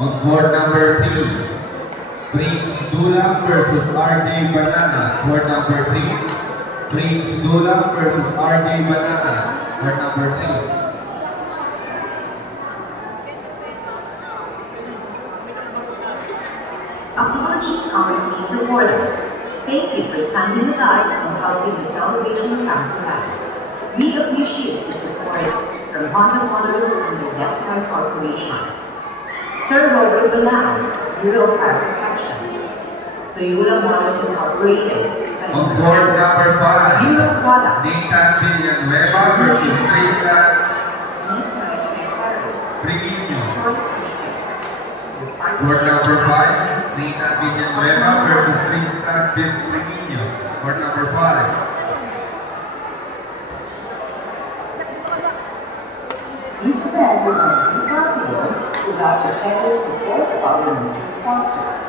On court number 3, Prince Dula versus RJ Banana. Court number 3, Prince Dula versus RJ Banana. Court number 3. Acknowledging our key supporters. Thank you for standing with us and helping the celebration come to life. We appreciate the support from Honda Motors and the Desktop Corporation. Sir Robert Balan, Bureau of Fire Protection. Toyota Motors Incorporated. On court number 5, Bureau Products. Nathan Villanueva versus Trinidad Briguinho. Court number 5, Nathan Villanueva versus Trinidad Briguinho. Court number 5. This event would not be possible without the generous support of our major sponsors.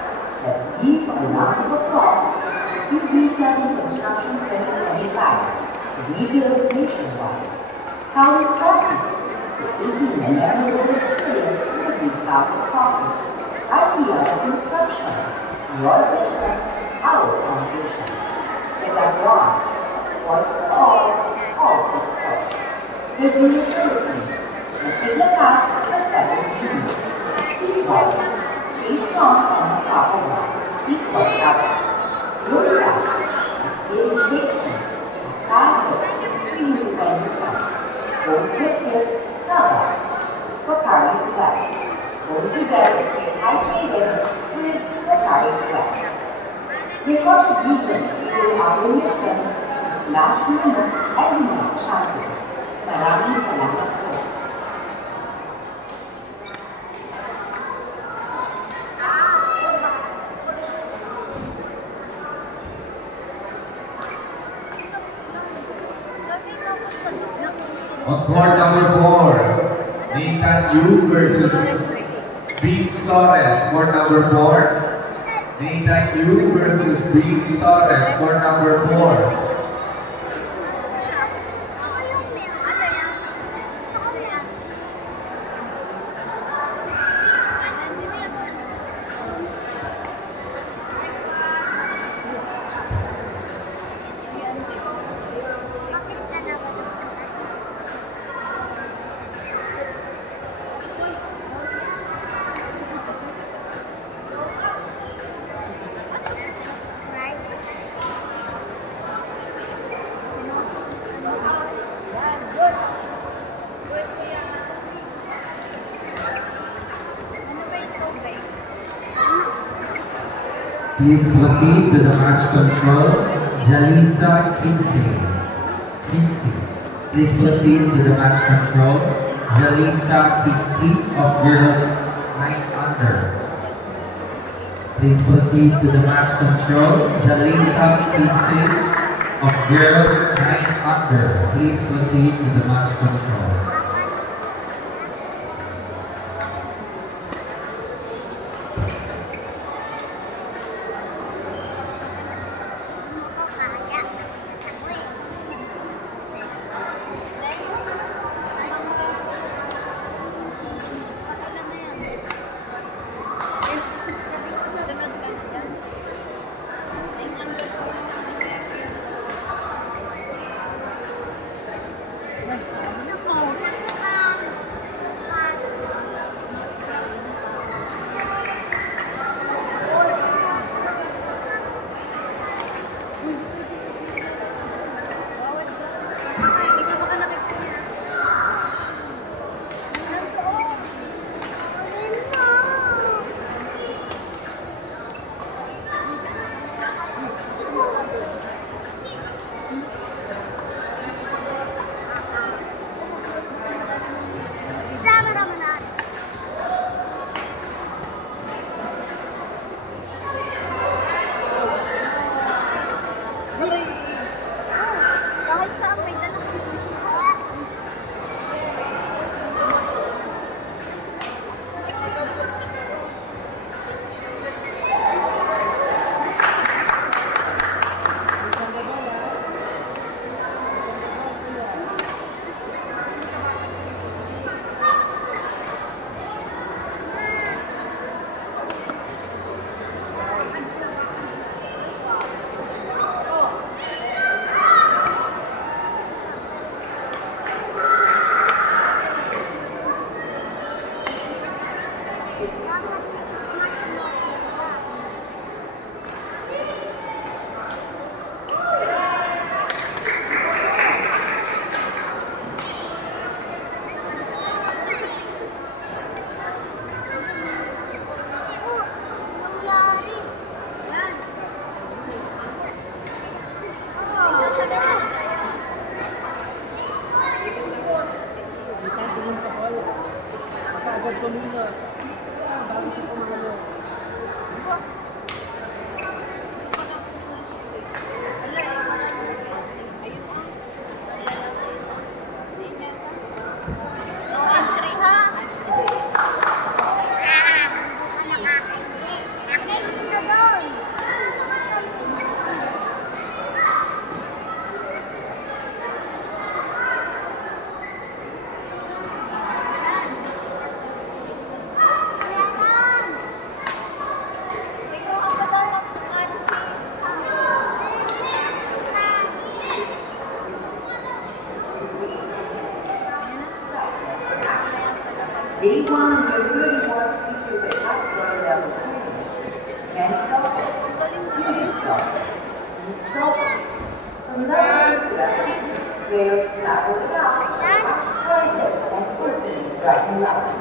Let's give a round of applause to C7 Construction 2025, Rebuild Nationwide. How is traffic? The 18 and memorable experience will be without the profit. Idea of construction, your vision, our foundation. With our bond, voice for all for support. Good news Philippines. Take the path to better dreams. Keep right. Stay strong and unstoppable. Keep what matters. Your life is getting victory. Time to continue to bend your friends. Go with it, love us. Pocari Sweat. Go together, stay hydrated with Pocari Sweat. Your contributions to our mission is last minute every night champion. Maraming salamat po. On court number 4, Nathan Yu versus Vince Torres. Court number 4, Nathan Yu versus Vince Torres. Court number 4. Please proceed to the match control, Jalisa Kinsey. Please proceed to the match control, Jalisa Kinsey of Girls 9 Under. Please proceed to the match control, Jalisa Kinsey of Girls 9 Under. Please proceed to the match control. Day one, there really was features that have to learn level 2. And stop. Stop. From level to level, players travel around, try them and put them right and left.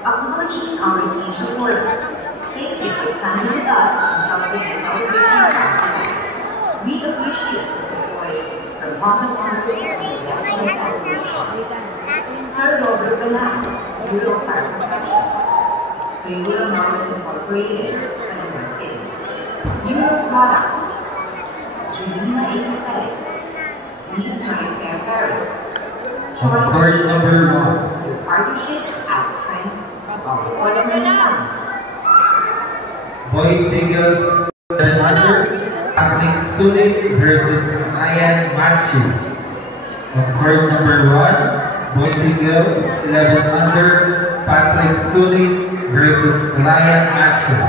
Acknowledging our attention orders. Thank you for standing with us and helping us celebrate our We appreciate the support from Honda Conference and the Foundation. Serve over the land, Euro Fire Protection. We will now incorporate it. Euro products. Julina Aesthetic. Needs My Fair Ferry. Choice number 1. Your partnership as strength. Boys singles 700, Patrick Sulik versus Ryan Matthew. On court number 1, boys singles 11 under, Patrick Sulik versus Ryan Matthew.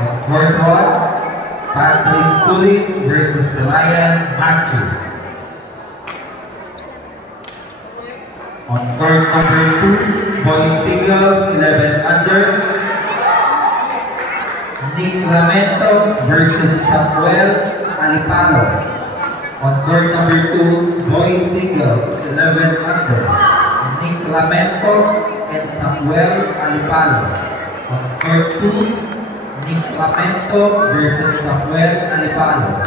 On court 1, Patrick Sulik versus Ryan Matthew. On court number 2, boys singles 11 under, Nick Lamento versus Samuel Alipalo. On court number 2, boys singles 11 under, Nick Lamento and Samuel Alipalo. On court 2, Nick Lamento versus Samuel Alipalo.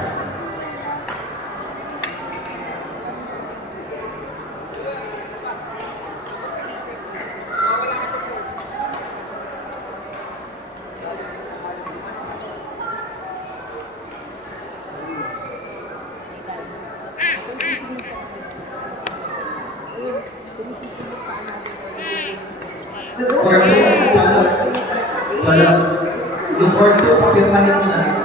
Yung court 2, papirmahin mo na.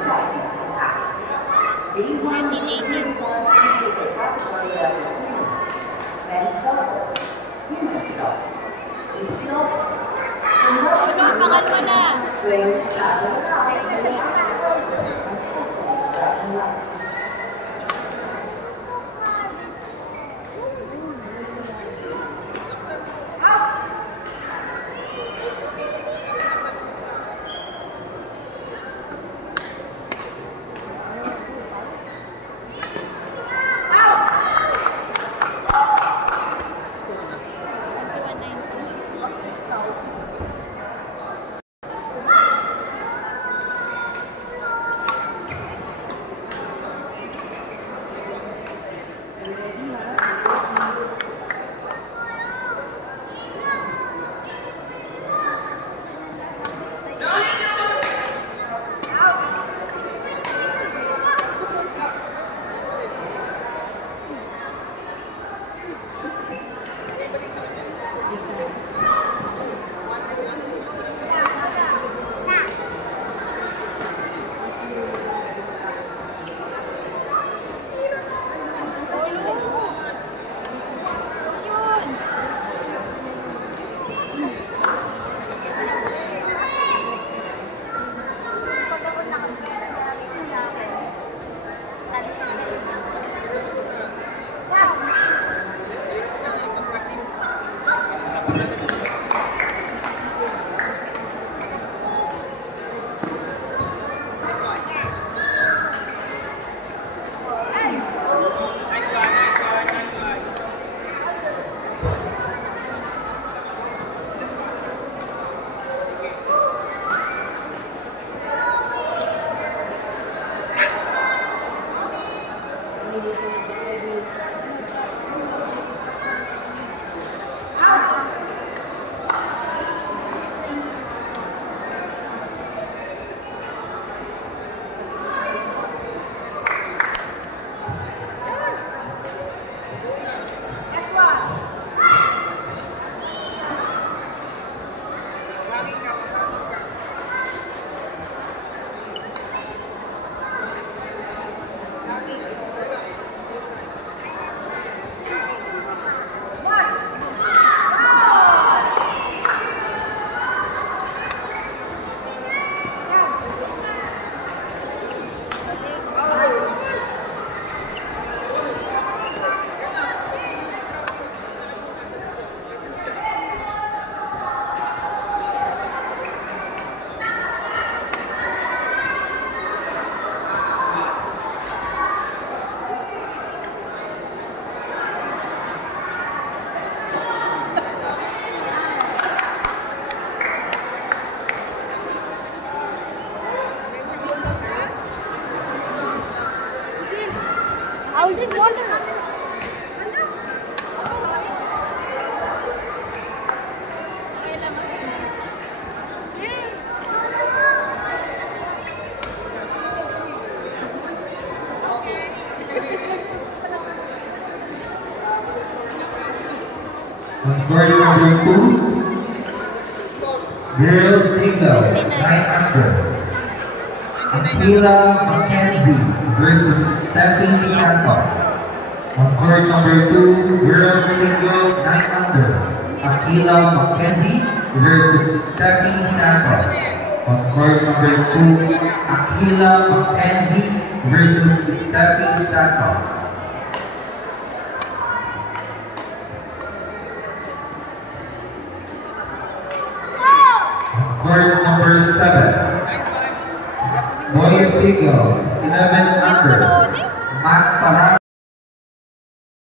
court number 2, girls singles, 9 under. Akila Mackenzie versus Stephanie Santos. On court number 2, girls singles, 9 under. Akila Mackenzie versus Stephanie Santos. On court number 2, Akila Mackenzie versus Stephanie Santos. Court number 7. Boys singles, 11 under. Matt Parang